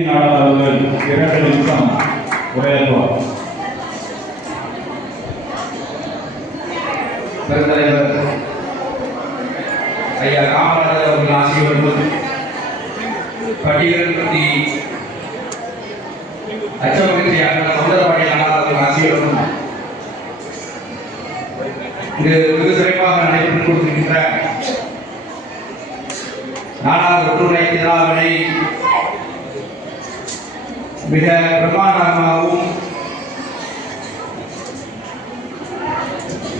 நாடாளர்கள் இரண்டு நிமிஷம் உரையாற்றுவார் பெருந்தலைவர் ஐயா காமராஜர் அவர்கள் ஆசிரியர்கள் பட்டியல் பற்றி அச்சமகிழ்ச்சியாக சமுதாய நாடாளர்கள் ஆசிரியர்களும் இங்கு வெகு சிறப்பாக நடைபெற்றுக் கொண்டிருக்கின்ற நாடாளர் ஒற்றுமை திருவிழாவினை மிக பிரமாண்டமாகவும்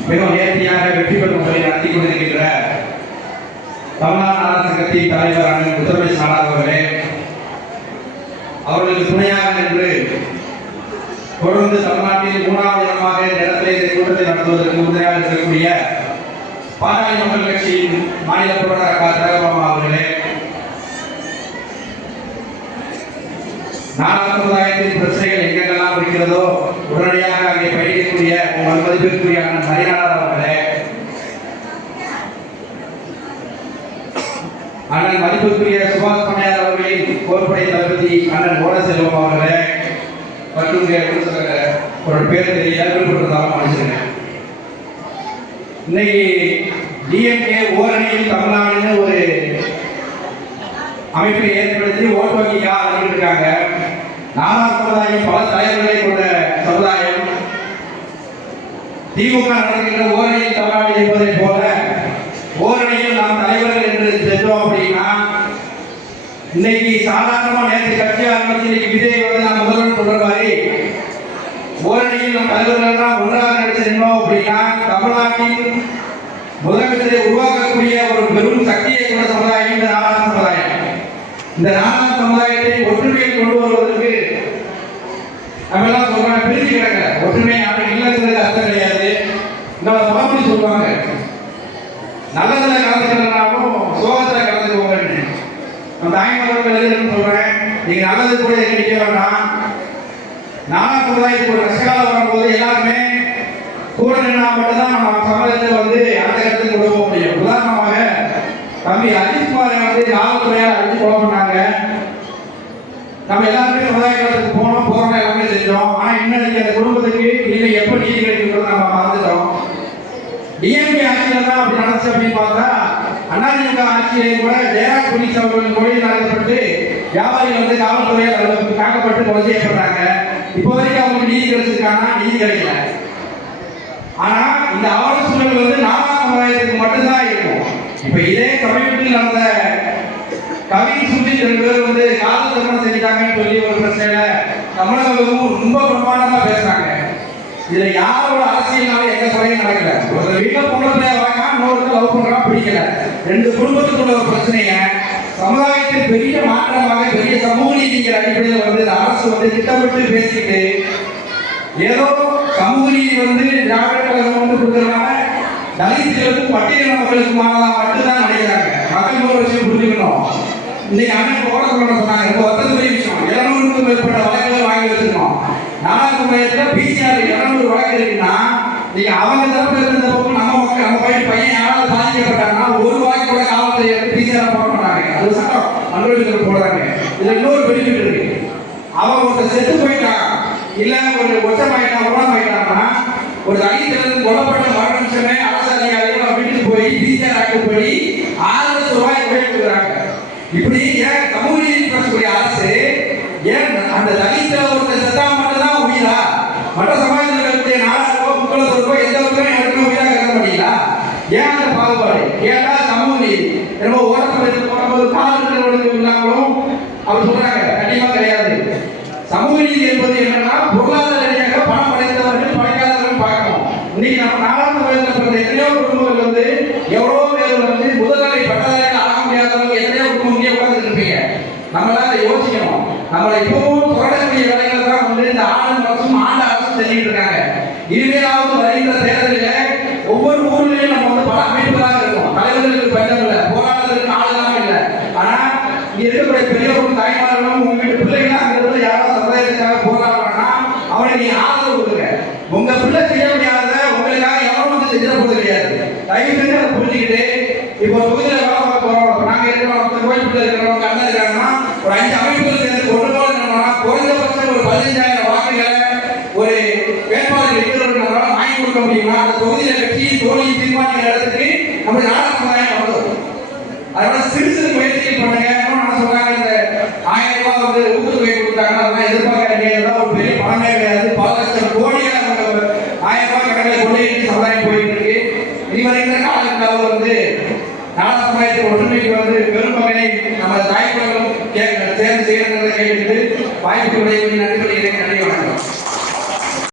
மிக நேர்த்தியாக வெற்றி பெறும் முறையில் நடத்தி கொண்டிருக்கின்ற தமிழ்நாடு நாடக சங்கத்தின் தலைவர் அண்ணன் உத்தரவேஷ் நாடார் அவர்களே அவர்களுக்கு துணையாக நின்று தொடர்ந்து தமிழ்நாட்டில் மூணாவது இடமாக இந்த இடத்திலே இந்த கூட்டத்தை நடத்துவதற்கு உதவியாக இருக்கக்கூடிய பாராளுமன்ற கட்சியின் மாநில பொருளாதார கா அவர்களே நாடக சமுதாயத்தின் பிரச்சனைகள் எங்கெங்கெல்லாம் இருக்கிறதோ உடனடியாக அங்கே பயணிக்கக்கூடிய உங்கள் மதிப்பிற்குரிய அண்ணன் அவர்களே. அண்ணன் மதிப்பிற்குரிய சுபாஷ் பணியார் அவர்களின் போர்ப்படை தளபதி அண்ணன் ஓடசெல்வம் அவர்களே. மற்றும் ஒரு பேர் தெரியல குறிப்பிட்டிருந்தாலும் மன்னிச்சிருங்க. இன்னைக்கு டிஎம்கே ஓரணியில் தமிழ்நாடுன்னு ஒரு அமைப்பை ஏற்படுத்தி ஓட்டு வங்கிக்காக அனுப்பிட்டு இருக்காங்க நாலார் சமுதாயம் பல தலைவர்களை கொண்ட சமுதாயம் திமுக நடத்துகின்ற ஓரணியில் தமிழ்நாடு என்பதை போல ஓரணியில் நாம் தலைவர்கள் என்று சென்றோம் அப்படின்னா இன்னைக்கு சாதாரணமா நேற்று கட்சி ஆரம்பிச்சு இன்னைக்கு விஜய் வந்து நான் முதல்வர் சொல்ற மாதிரி ஓரணியில் நம் தலைவர்கள் எல்லாம் ஒன்றாக நடிச்சு நின்றோம் அப்படின்னா தமிழ்நாட்டின் முதலமைச்சரை உருவாக்கக்கூடிய ஒரு பெரும் சக்தியை கொண்ட சமுதாயம் இந்த நாடார் சமுதாயம். இந்த நாடார் சமுதாயத்தை ஒற்றுமையில் கொண்டு வருவது நம்ம எல்லாம் சொல்றாங்க பிரிஞ்சு கிடங்க ஒற்றுமை யாரும் இல்லைங்கிறது அர்த்தம் கிடையாது நம்ம பழமொழி சொல்லுவாங்க நல்லதுல கலந்துக்கிறனாலும் சோகத்துல கலந்துக்கோங்கன்னு நம்ம தாய்மார்கள் எழுதுன்னு சொல்றேன் நீங்க நல்லது கூட கிடைக்க வேண்டாம். நானா சமுதாயத்துக்கு ஒரு கஷ்டகாலம் வரும்போது எல்லாருமே கூட நின்னா மட்டும்தான் நம்ம சமுதாயத்தில் வந்து அடுத்த கட்டத்துக்கு கொண்டு போக முடியும். உதாரணமாக தம்பி அஜித்குமாரை வந்து காவல்துறையால் அடிச்சு கொலை பண்ணாங்க. நம்ம எல்லாருமே சமுதாய காலத்துக்கு போனோம் போறோம் எல்லாமே செஞ்சோம் ஆனா இன்னும் அந்த குடும்பத்துக்கு இல்லை எப்போ நீதி கிடைக்கும் நம்ம மறந்துட்டோம். டிஎம்பி ஆட்சியில் தான் அப்படி நடந்துச்சு அப்படின்னு பார்த்தா அதிமுக ஆட்சியிலே கூட ஜெயராஜ் போலீஸ் அவர்களின் மொழியில் நடத்தப்பட்டு வியாபாரிகள் வந்து காவல்துறையால் காக்கப்பட்டு கொலை செய்யப்படுறாங்க. இப்போ வரைக்கும் அவங்களுக்கு நீதி கிடைச்சிருக்கானா? நீதி கிடைக்கல. ஆனா இந்த ஆவண சூழல் வந்து நாலாம் சமுதாயத்துக்கு மட்டும்தான் இருக்கும். இப்ப இதே தமிழ்நாட்டில் நடந்த கவி சுற்றி ரெண்டு பேர் வந்து காதல் திருமணம் செஞ்சுட்டாங்கன்னு சொல்லி ஒரு பிரச்சனையில தமிழகம் ரொம்ப பிரமாண்டமா பேசுறாங்க. இதுல யாரோட அரசியல்னால எந்த குறையும் நடக்கல. ஒரு வீட்டில் பொண்ணு பிள்ளைய லவ் பண்றான் பிடிக்கல. ரெண்டு குடும்பத்துக்குள்ள ஒரு பிரச்சனைய சமுதாயத்தில் பெரிய மாற்றமாக பெரிய சமூக நீதிங்கிற அடிப்படையில் வந்து அரசு வந்து திட்டமிட்டு பேசிட்டு ஏதோ சமூக நீதி வந்து திராவிட கழகம் வந்து கொடுக்கறதுனால தலித்துகளுக்கும் மக்களுக்கு மக்களுக்குமானதா மட்டும்தான் நினைக்கிறாங்க மக்கள் ஒரு விஷயம் புரிஞ்சுக்கணும். இன்னைக்கு அண்ணன் போட சொல்ல சொன்னாங்க. ரொம்ப வருத்தத்துக்குரிய விஷயம். இருநூறுக்கும் மேற்பட்ட வழக்குகள் வாங்கி வச்சிருக்கோம். நாலாவது மையத்தில் பிசிஆர் இருநூறு வழக்கு இருக்குன்னா நீங்க அவங்க தரப்புல இருந்த போது நம்ம மக்கள் நம்ம பையன் பையன் யாராவது பாதிக்கப்பட்டாங்கன்னா ஒரு வழக்கு கூட காவல்துறை எடுத்து பிசிஆர் போட மாட்டாங்க. அது சட்டம். மன்றத்தில் போடுறாங்க இதுல இன்னொரு பெனிஃபிட் இருக்கு. அவன் ஒருத்தர் செத்து போயிட்டான் இல்ல ஒரு ஒச்சமாயிட்டான் உடமாயிட்டான்னா ஒரு தனித்திலிருந்து கொல்லப்பட்ட மரண நிமிஷமே அரசு அதிகாரிகள் அவன் வீட்டுக்கு போய் பிசிஆர் ஆக்ட் போய் ஆறு லட்சம் ரூபாய் உபயோகிக்கிறாங்க இப்படி ஏன் சமூக பேசக்கூடிய அரசு ஏன் அந்த தலித்த ஒருத்தர் செத்தா மட்டும்தான் உயிரா மற்ற சமாஜத்தில் இருக்கக்கூடிய நாடாரோ முக்களத்தோருக்கோ எந்த ஒருத்தரும் யாருக்குமே உயிரா கருத மாட்டீங்களா ஏன் அந்த பாகுபாடு கேட்டா சமூக என்னமோ என்னமோ வச்சு போடும்போது காவல்துறை இல்லாமலும் அவர் சொல்றாங்க. கண்டிப்பா கிடையாது. சமூக நீதி என்பது என்னன்னா பொருளாதார ரீதியாக பணம் படைத்தவர்கள் படைக்காதவர்கள் பார்க்கணும். இன்னைக்கு நம்ம நாலாவது வயதுல பிறந்த எத்தனையோ குடும்பங்கள் வந்து எவ்வளோ அங்க இருக்கக்கூடிய பெரியவரும் தாய்மார்களும் உங்ககிட்ட பிள்ளைங்க அந்த இருந்து யாரோ சமுதாயத்துக்காக போராடுறாங்கன்னா அவனை நீ ஆதரவு கொடுங்க உங்க பிள்ளை செய்ய முடியாத உங்களுக்காக எவரும் வந்து செஞ்சிட போது கிடையாது. தயவு செஞ்சு அதை புரிஞ்சுக்கிட்டு இப்போ தொகுதியில வேலை பார்க்க போறோம். நாங்க இருக்கிறோம் கோயில் பிள்ளை இருக்கிறோம் கண்ணா இருக்கிறாங்கன்னா ஒரு அஞ்சு அமைப்புகள் சேர்ந்து ஒன்று போல என்னன்னா குறைந்தபட்சம் ஒரு பதினஞ்சாயிரம் வாக்குகளை ஒரு வேட்பாளர் இருக்கிறவர்களால வாங்கி கொடுக்க முடியுமா? அந்த தொகுதியில கட்சி தோல்வி தீர்மானிக்கிற இடத்துக்கு நம்ம நாடகம் தான் அதனால சிறு சிறு முயற்சிகள் பண்ணுங்க. மக்களும் வந்து நாட சமுதாயத்தின் ஒற்றுமைக்கு வந்து பெரும் பங்கை நமது தாய்க்குழலும் சேர்ந்து செய்யறதை கேட்டு வாய்ப்பு உடைய நன்றி நன்றி வணக்கம்.